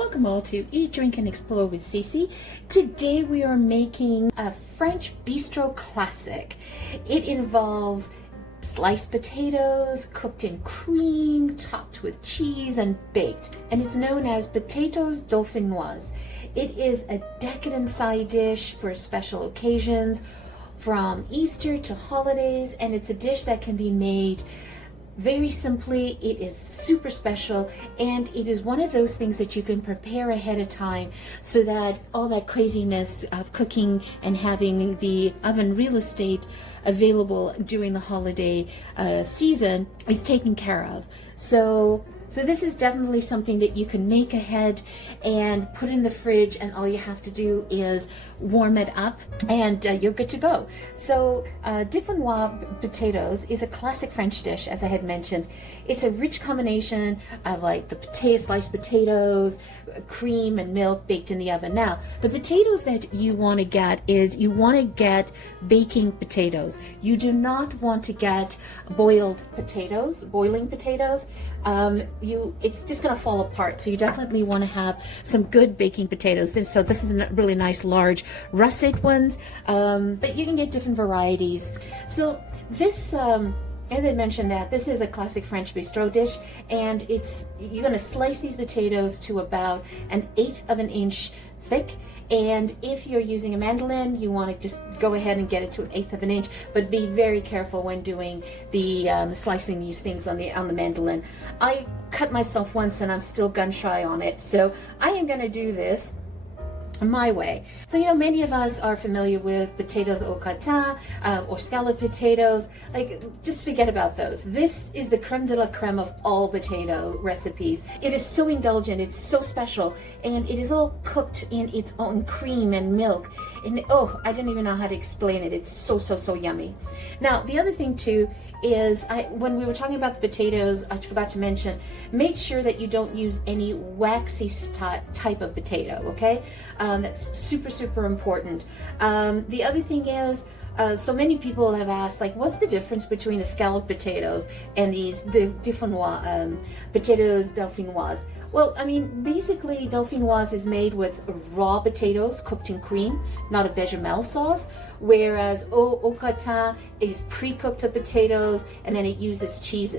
Welcome all to Eat, Drink, and Explore with Cece. Today we are making a French bistro classic. It involves sliced potatoes, cooked in cream, topped with cheese, and baked. And it's known as potatoes Dauphinoise. It is a decadent side dish for special occasions, from Easter to holidays, and it's a dish that can be made very simply. It is super special, and it is one of those things that you can prepare ahead of time so that all that craziness of cooking and having the oven real estate available during the holiday season is taken care of. So this is definitely something that you can make ahead and put in the fridge, and all you have to do is warm it up and you're good to go. So Dauphinoise potatoes is a classic French dish, as I had mentioned. It's a rich combination of like the sliced potatoes, cream and milk baked in the oven. Now, the potatoes that you want to get is you want to get baking potatoes. You do not want to get boiling potatoes. It's just going to fall apart. So you definitely want to have some good baking potatoes. So this is a really nice large russet ones, but you can get different varieties. So this, as I mentioned, that this is a classic French bistro dish, and you're going to slice these potatoes to about 1/8 of an inch thick. And if you're using a mandolin, you want to just go ahead and get it to 1/8 of an inch, but be very careful when doing the slicing these things on the mandolin. I cut myself once and I'm still gun shy on it, so I am going to do this my way. So, many of us are familiar with potatoes au gratin or scalloped potatoes. Just forget about those. This is the creme de la creme of all potato recipes. It is so indulgent, it's so special, and it is all cooked in its own cream and milk. And I didn't even know how to explain it. It's so yummy. Now, the other thing too is when we were talking about the potatoes, I forgot to mention, make sure that you don't use any waxy type of potato, okay? That's super important. The other thing is, so many people have asked, what's the difference between the scalloped potatoes and these potatoes Dauphinoise? Well, basically Dauphinoise is made with raw potatoes cooked in cream, not a bechamel sauce, whereas au gratin is pre-cooked potatoes, and then it uses cheese.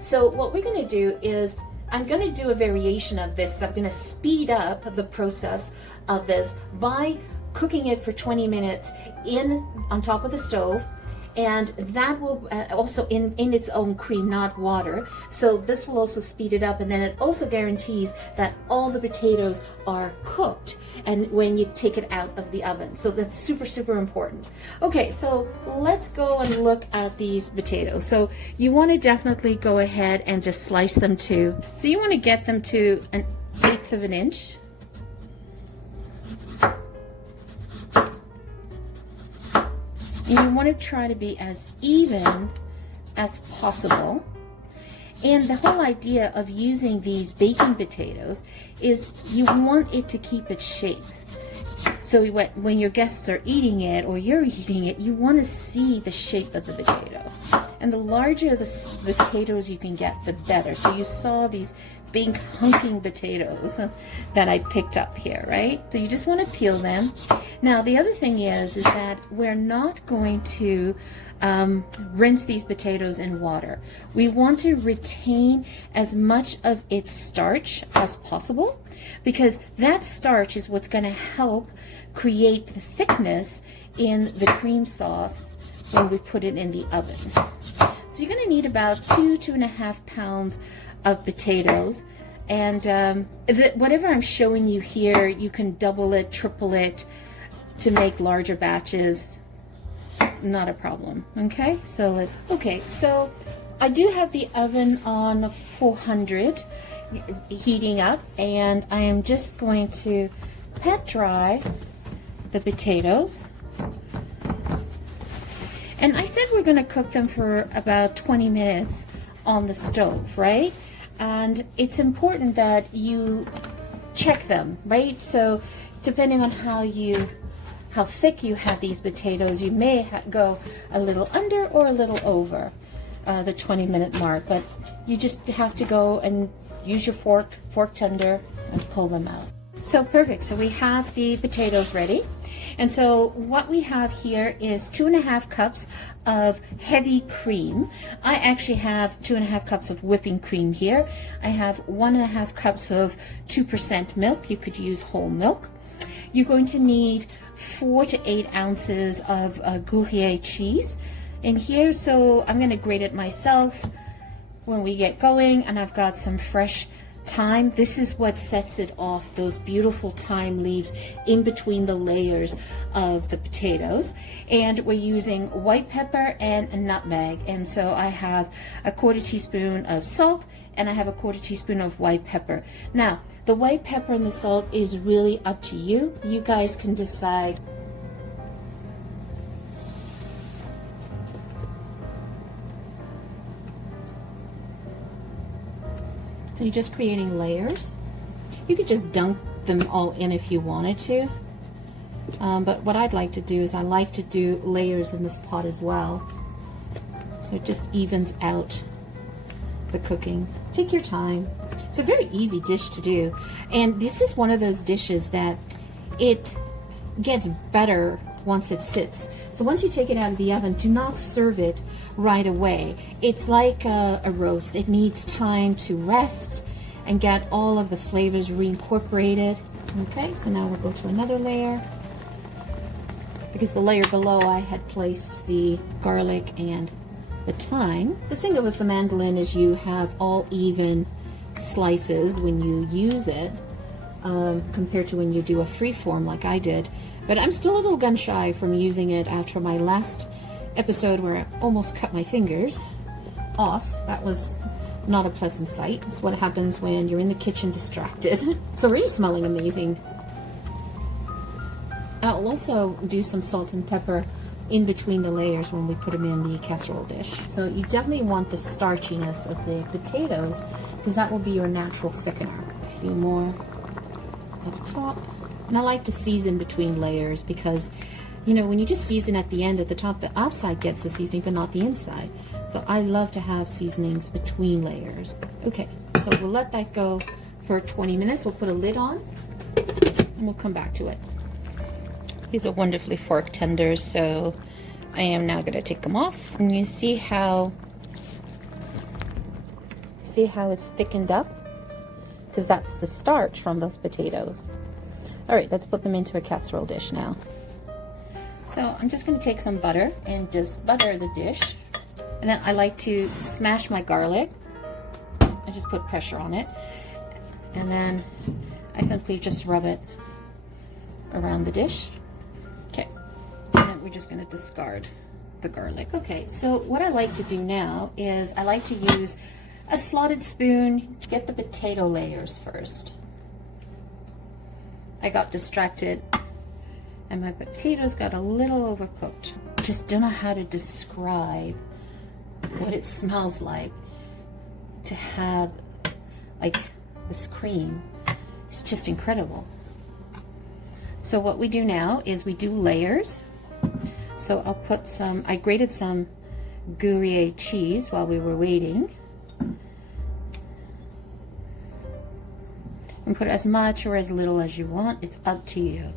So what we're going to do is, I'm going to do a variation of this. I'm going to speed up the process of this by cooking it for 20 minutes on top of the stove. And that will also in its own cream, not water. So this will also speed it up, and then it also guarantees that all the potatoes are cooked and when you take it out of the oven. So that's super important. Okay, so let's go and look at these potatoes. So you want to definitely go ahead and just slice them to, so you want to get them to 1/8 of an inch. You want to try to be as even as possible. And the whole idea of using these baking potatoes is you want it to keep its shape. So when your guests are eating it or you're eating it, you want to see the shape of the potato. And the larger the potatoes you can get, the better. So you saw these big hunking potatoes that I picked up here, right? So you just want to peel them. Now the other thing is that we're not going to rinse these potatoes in water. We want to retain as much of its starch as possible, because that starch is what's going to help create the thickness in the cream sauce when we put it in the oven. So you're going to need about 2.5 pounds of potatoes, and whatever I'm showing you here, you can double it, triple it to make larger batches. Not a problem. Okay, so I do have the oven on 400 heating up, and I am just going to pat dry the potatoes. And I said we're going to cook them for about 20 minutes on the stove, right? And it's important that you check them, right? So depending on how thick you have these potatoes, you may go a little under or a little over the 20-minute mark, but you just have to go and use your fork tender, and pull them out. So perfect. So we have the potatoes ready. And so what we have here is 2.5 cups of heavy cream. I actually have 2.5 cups of whipping cream here. I have 1.5 cups of 2% milk. You could use whole milk. You're going to need 4 to 8 ounces of Gruyere cheese in here. So I'm going to grate it myself when we get going, and I've got some fresh thyme. This is what sets it off, those beautiful thyme leaves in between the layers of the potatoes. And we're using white pepper and a nutmeg. And so I have a 1/4 teaspoon of salt, and I have a 1/4 teaspoon of white pepper. Now, the white pepper and the salt is really up to you. You guys can decide. So you're just creating layers. You could just dunk them all in if you wanted to. But what I'd like to do is I like to do layers in this pot as well. So it just evens out the cooking. Take your time. It's a very easy dish to do. And this is one of those dishes that it gets better once it sits. So once you take it out of the oven, do not serve it right away. It's like a roast. It needs time to rest and get all of the flavors reincorporated. Okay, so now we'll go to another layer. Because the layer below I had placed the garlic and the thyme. The thing with the mandolin is you have all even slices when you use it, compared to when you do a free form like I did. But I'm still a little gun shy from using it after my last episode where I almost cut my fingers off. That was not a pleasant sight. It's what happens when you're in the kitchen distracted. It's already smelling amazing. I'll also do some salt and pepper in between the layers when we put them in the casserole dish. So you definitely want the starchiness of the potatoes because that will be your natural thickener. A few more at the top. And I like to season between layers because, you know, when you just season at the end, at the top, the outside gets the seasoning, but not the inside. So I love to have seasonings between layers. Okay, so we'll let that go for 20 minutes. We'll put a lid on and we'll come back to it. These are wonderfully fork tenders, so I am now going to take them off. And you see how it's thickened up? Because that's the starch from those potatoes. All right, let's put them into a casserole dish now. So I'm just going to take some butter and just butter the dish. And then I like to smash my garlic. I just put pressure on it. And then I simply just rub it around the dish. Okay, and then we're just going to discard the garlic. Okay, so what I like to do now is I like to use a slotted spoon to get the potato layers first. I got distracted and my potatoes got a little overcooked. Just don't know how to describe what it smells like to have like this cream. It's just incredible. So what we do now is we do layers. So I'll put some, I grated some Gruyere cheese while we were waiting. And put as much or as little as you want. It's up to you.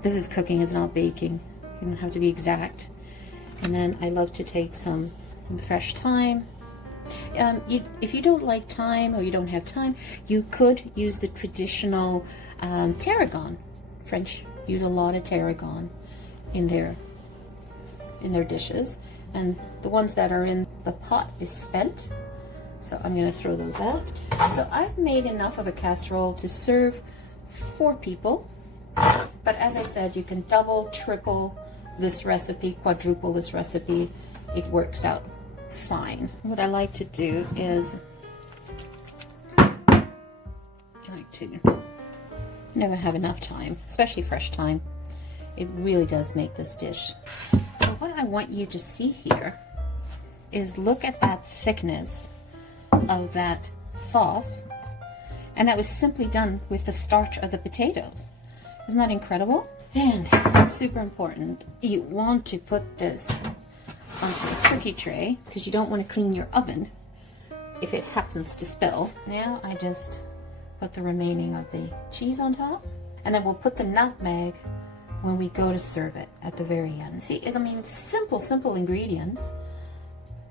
This is cooking, it's not baking. You don't have to be exact. And then I love to take some fresh thyme. If you don't like thyme or you don't have thyme, you could use the traditional tarragon. French use a lot of tarragon in their dishes. And the ones that are in the pot is spent. So I'm going to throw those out. So I've made enough of a casserole to serve 4 people. But as I said, you can double, triple this recipe, quadruple this recipe. It works out fine. What I like to do is I like to never have enough thyme, especially fresh thyme. It really does make this dish. So what I want you to see here is look at that thickness of that sauce, and that was simply done with the starch of the potatoes. Isn't that incredible? And super important, you want to put this onto a cookie tray because you don't want to clean your oven if it happens to spill. Now I just put the remaining of the cheese on top, and then we'll put the nutmeg when we go to serve it at the very end. See, I mean, it's simple ingredients,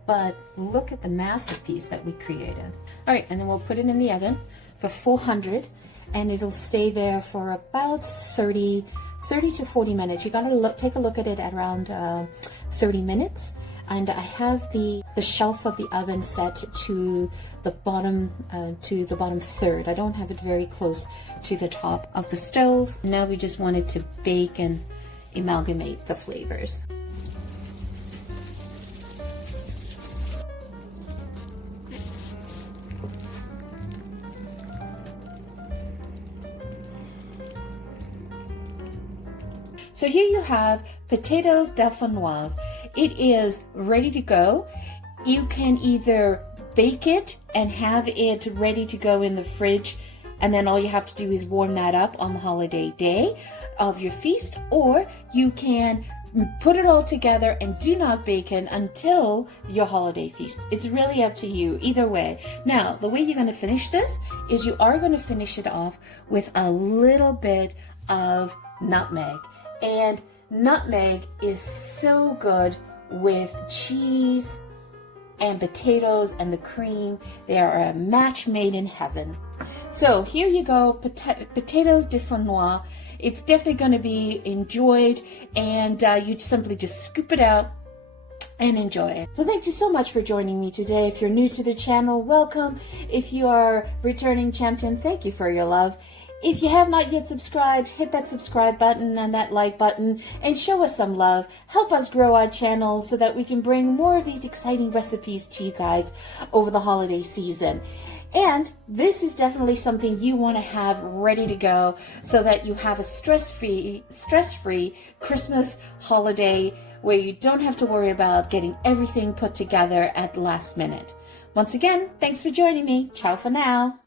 but look at the masterpiece that we created. All right, and then we'll put it in the oven for 400, and it'll stay there for about 30 to 40 minutes. You gotta take a look at it at around 30 minutes. And I have the shelf of the oven set to the bottom third. I don't have it very close to the top of the stove. Now we just wanted to bake and amalgamate the flavors. So here you have potatoes Dauphinoise. It is ready to go. You can either bake it and have it ready to go in the fridge, and then all you have to do is warm that up on the holiday day of your feast, or you can put it all together and do not bake it until your holiday feast. It's really up to you, either way. Now, the way you're going to finish this is you are going to finish it off with a little bit of nutmeg. And nutmeg is so good with cheese and potatoes and the cream. They are a match made in heaven. So here you go, potatoes Dauphinoise. It's definitely going to be enjoyed, and you simply just scoop it out and enjoy it. So thank you so much for joining me today. If you're new to the channel, welcome. If you are returning champion, thank you for your love. If you have not yet subscribed, hit that subscribe button and that like button and show us some love. Help us grow our channel so that we can bring more of these exciting recipes to you guys over the holiday season. And this is definitely something you want to have ready to go so that you have a stress-free Christmas holiday where you don't have to worry about getting everything put together at the last minute. Once again, thanks for joining me. Ciao for now.